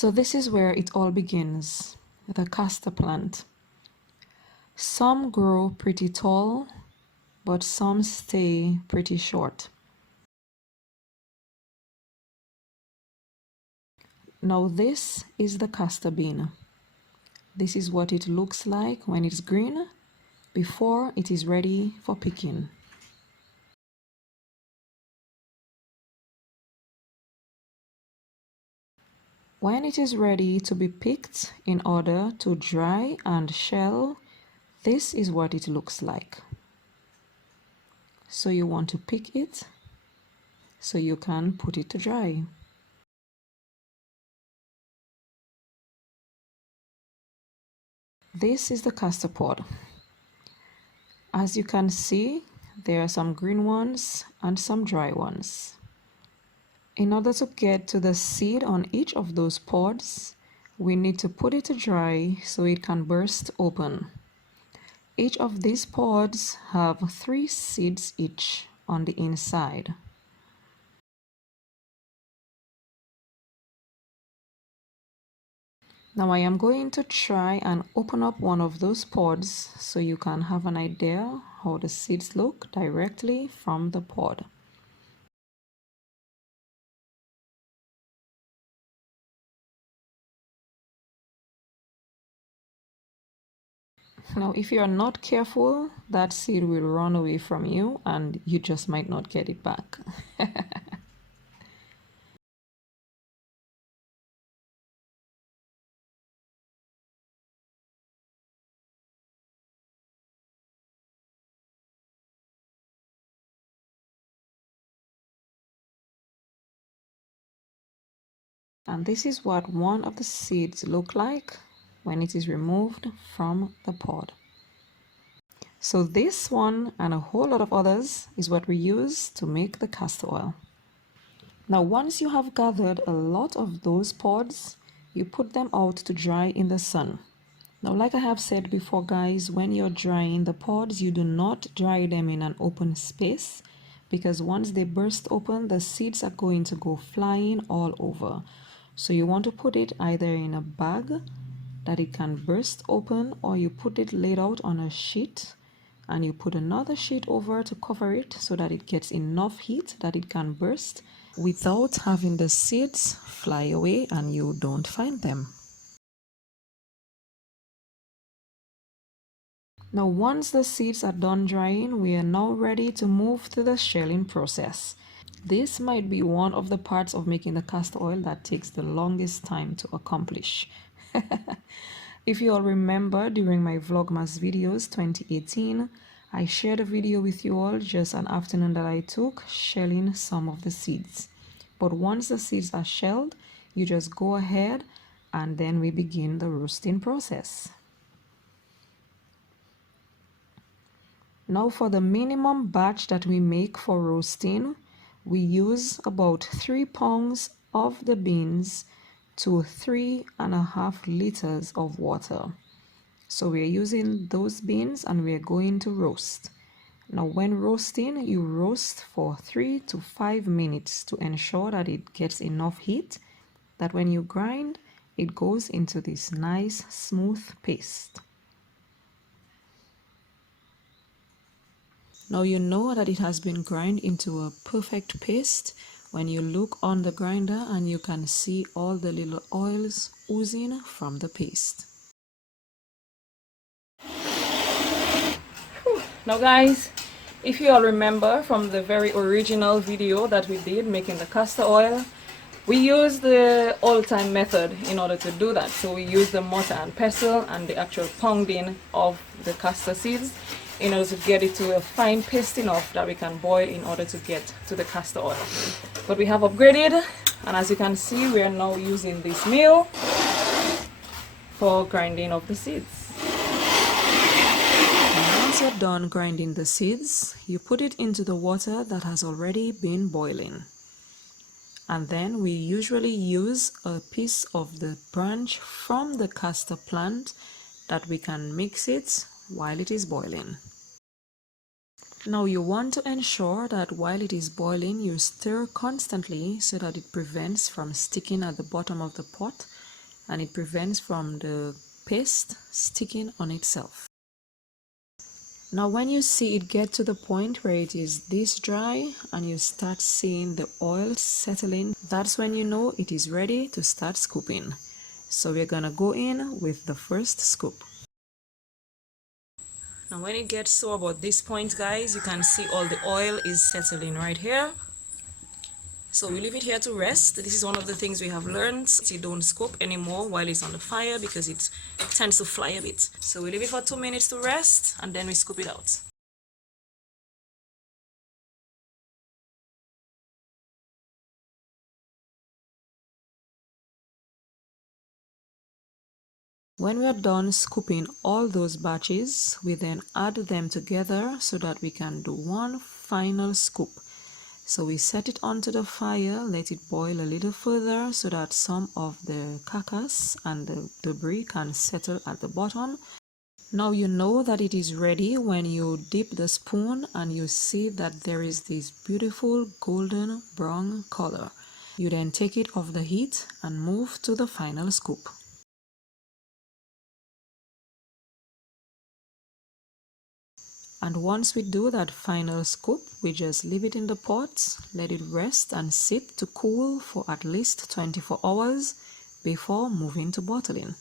So this is where it all begins, the castor plant. Some grow pretty tall, but some stay pretty short. Now this is the castor bean. This is what it looks like when it's green, before it is ready for picking. When it is ready to be picked in order to dry and shell, this is what it looks like. So you want to pick it so you can put it to dry. This is the castor pod. As you can see, there are some green ones and some dry ones. In order to get to the seed on each of those pods, we need to put it to dry so it can burst open. Each of these pods have 3 seeds each on the inside. Now I am going to try and open up one of those pods so you can have an idea how the seeds look directly from the pod. Now if you are not careful, that seed will run away from you and you just might not get it back. And this is what one of the seeds look like when it is removed from the pod. So this one and a whole lot of others is what we use to make the castor oil. Now once you have gathered a lot of those pods, you put them out to dry in the sun. Now like I have said before guys, when you're drying the pods, you do not dry them in an open space, because once they burst open, the seeds are going to go flying all over. So you want to put it either in a bag that it can burst open, or you put it laid out on a sheet and you put another sheet over to cover it so that it gets enough heat that it can burst without having the seeds fly away and you don't find them. Now once the seeds are done drying, we are now ready to move to the shelling process. This might be one of the parts of making the castor oil that takes the longest time to accomplish. If you all remember, during my Vlogmas videos 2018, I shared a video with you all just an afternoon that I took shelling some of the seeds. But once the seeds are shelled, you just go ahead and then we begin the roasting process. Now for the minimum batch that we make for roasting, we use about 3 pounds of the beans to 3.5 liters of water. So we're using those beans and we're going to roast. Now when roasting, you roast for 3 to 5 minutes to ensure that it gets enough heat, that when you grind, it goes into this nice smooth paste. Now you know that it has been ground into a perfect paste when you look on the grinder and you can see all the little oils oozing from the paste. Now guys, if you all remember from the very original video that we did making the castor oil, we used the old-time method in order to do that. So we used the mortar and pestle and the actual pounding of the castor seeds in order to get it to a fine paste enough that we can boil in order to get to the castor oil. But we have upgraded, and as you can see, we are now using this mill for grinding of the seeds. And once you're done grinding the seeds, you put it into the water that has already been boiling. And then we usually use a piece of the branch from the castor plant that we can mix it while it is boiling. Now you want to ensure that while it is boiling, you stir constantly so that it prevents from sticking at the bottom of the pot and it prevents from the paste sticking on itself. Now when you see it get to the point where it is this dry and you start seeing the oil settling, that's when you know it is ready to start scooping. So we're gonna go in with the first scoop. Now when it gets to about this point, guys, you can see all the oil is settling right here. So we leave it here to rest. This is one of the things we have learned. You don't scoop anymore while it's on the fire because it tends to fly a bit. So we leave it for 2 minutes to rest and then we scoop it out. When we are done scooping all those batches, we then add them together so that we can do one final scoop. So we set it onto the fire, let it boil a little further so that some of the carcass and the debris can settle at the bottom. Now you know that it is ready when you dip the spoon and you see that there is this beautiful golden brown color. You then take it off the heat and move to the final scoop. And once we do that final scoop, we just leave it in the pot, let it rest and sit to cool for at least 24 hours before moving to bottling.